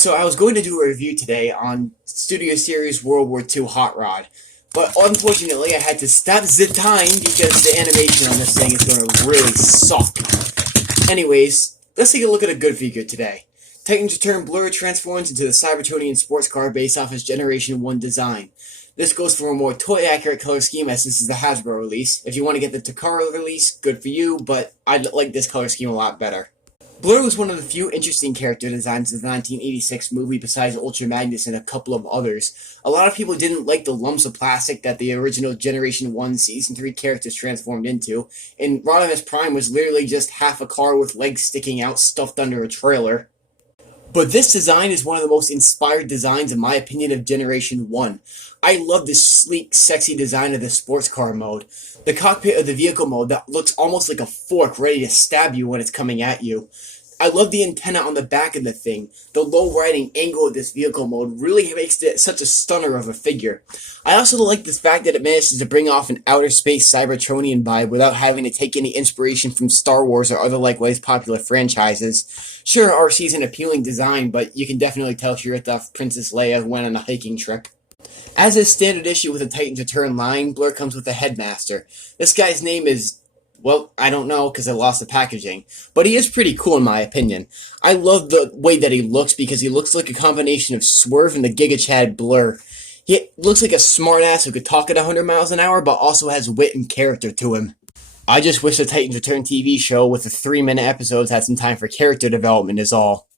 So I was going to do a review today on Studio Series World War II Hot Rod, but unfortunately I had to stop the time because the animation on this thing is going to really suck. Anyways, let's take a look at a good figure today. Titans Return Blurr transforms into the Cybertronian sports car based off his Generation 1 design. This goes for a more toy-accurate color scheme as this is the Hasbro release. If you want to get the Takara release, good for you, but I like this color scheme a lot better. Blurr was one of the few interesting character designs of the 1986 movie besides Ultra Magnus and a couple of others. A lot of people didn't like the lumps of plastic that the original Generation 1 Season 3 characters transformed into, and Rodimus Prime was literally just half a car with legs sticking out stuffed under a trailer. But this design is one of the most inspired designs, in my opinion, of Generation 1. I love this sleek, sexy design of the sports car mode. The cockpit of the vehicle mode that looks almost like a fork ready to stab you when it's coming at you. I love the antenna on the back of the thing. The low riding angle of this vehicle mode really makes it such a stunner of a figure. I also like the fact that it manages to bring off an outer space Cybertronian vibe without having to take any inspiration from Star Wars or other likewise popular franchises. Sure, RC's an appealing design, but you can definitely tell she ripped off Princess Leia who went on a hiking trip. As is standard issue with the Titans Return line, Blurr comes with a headmaster. This guy's name is, well, I don't know because I lost the packaging, but he is pretty cool in my opinion. I love the way that he looks because he looks like a combination of Swerve and the Giga Chad Blurr. He looks like a smartass who could talk at 100 miles an hour but also has wit and character to him. I just wish the Titans Return TV show with the 3-minute episodes had some time for character development is all.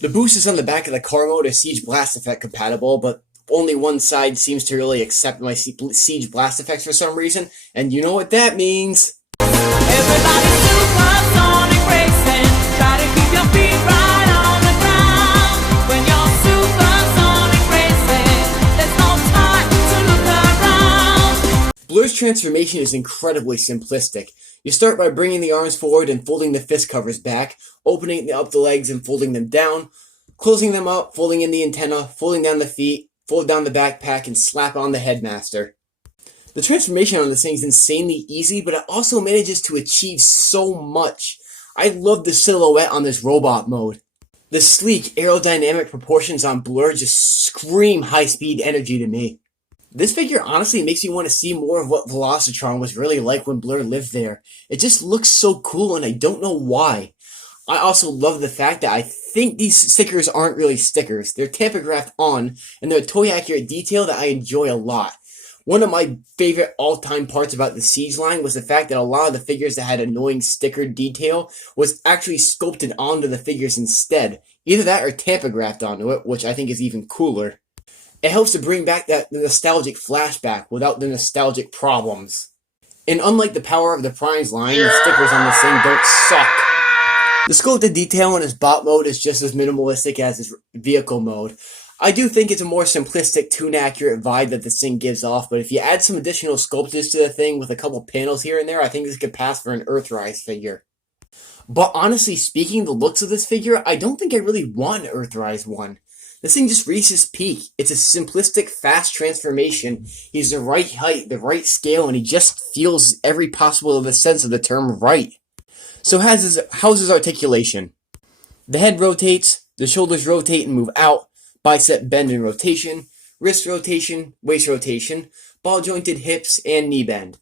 The boosters on the back of the car mode are Siege Blast Effect compatible, but only one side seems to really accept my Siege Blast effects for some reason, and you know what that means. Everybody's supersonic racing, try to keep your feet right on the ground. When you're supersonic racing, there's no time to look around. Blurr's transformation is incredibly simplistic. You start by bringing the arms forward and folding the fist covers back, opening up the legs and folding them down, closing them up, folding in the antenna, folding down the feet, fold down the backpack, and slap on the headmaster. The transformation on this thing is insanely easy, but it also manages to achieve so much. I love the silhouette on this robot mode. The sleek aerodynamic proportions on Blurr just scream high-speed energy to me. This figure honestly makes me want to see more of what Velocitron was really like when Blurr lived there. It just looks so cool and I don't know why. I also love the fact that I think these stickers aren't really stickers. They're tampographed on, and they're a toy-accurate detail that I enjoy a lot. One of my favorite all-time parts about the Siege line was the fact that a lot of the figures that had annoying sticker detail was actually sculpted onto the figures instead. Either that or tampographed onto it, which I think is even cooler. It helps to bring back that nostalgic flashback without the nostalgic problems. And unlike the Power of the Primes line, the stickers on this thing don't suck. The sculpted detail in his bot mode is just as minimalistic as his vehicle mode. I do think it's a more simplistic, tune-accurate vibe that this thing gives off, but if you add some additional sculptures to the thing with a couple panels here and there, I think this could pass for an Earthrise figure. But honestly speaking, the looks of this figure, I don't think I really want an Earthrise one. This thing just reaches its peak. It's a simplistic, fast transformation. He's the right height, the right scale, and he just feels every possible sense of the term right. So how's his articulation? The head rotates, the shoulders rotate and move out, bicep bend and rotation, wrist rotation, waist rotation, ball-jointed hips, and knee bend.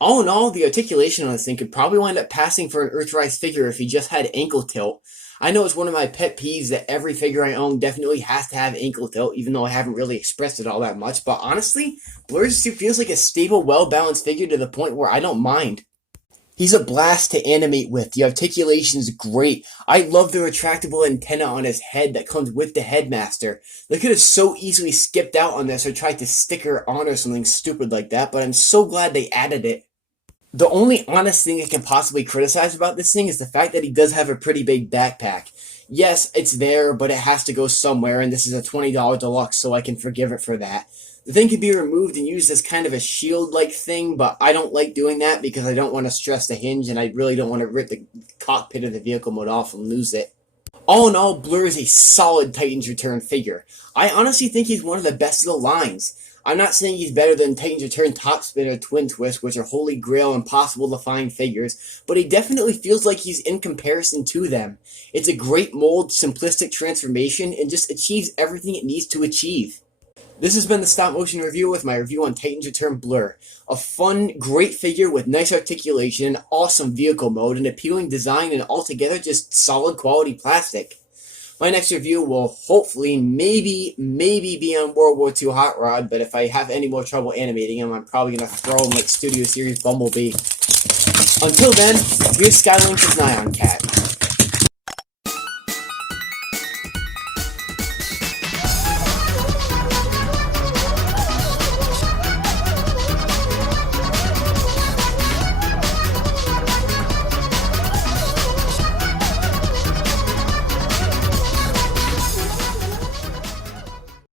All in all, the articulation on this thing could probably wind up passing for an Earthrise figure if he just had ankle tilt. I know it's one of my pet peeves that every figure I own definitely has to have ankle tilt, even though I haven't really expressed it all that much, but honestly, Blurr feels like a stable, well-balanced figure to the point where I don't mind. He's a blast to animate with. The articulation is great. I love the retractable antenna on his head that comes with the headmaster. They could have so easily skipped out on this or tried to sticker on or something stupid like that, but I'm so glad they added it. The only honest thing I can possibly criticize about this thing is the fact that he does have a pretty big backpack. Yes, it's there, but it has to go somewhere, and this is a $20 deluxe, so I can forgive it for that. The thing can be removed and used as kind of a shield-like thing, but I don't like doing that because I don't want to stress the hinge and I really don't want to rip the cockpit of the vehicle mode off and lose it. All in all, Blurr is a solid Titans Return figure. I honestly think he's one of the best of the lines. I'm not saying he's better than Titans Return, Top Spin, or Twin Twist, which are holy grail impossible to find figures, but he definitely feels like he's in comparison to them. It's a great mold, simplistic transformation, and just achieves everything it needs to achieve. This has been the Stop Motion Review with my review on Titans Return Blurr. A fun, great figure with nice articulation, awesome vehicle mode, an appealing design, and altogether just solid quality plastic. My next review will hopefully, maybe be on World War II Hot Rod, but if I have any more trouble animating him, I'm probably going to throw him like Studio Series Bumblebee. Until then, here's Skylynx's Nyan Cat.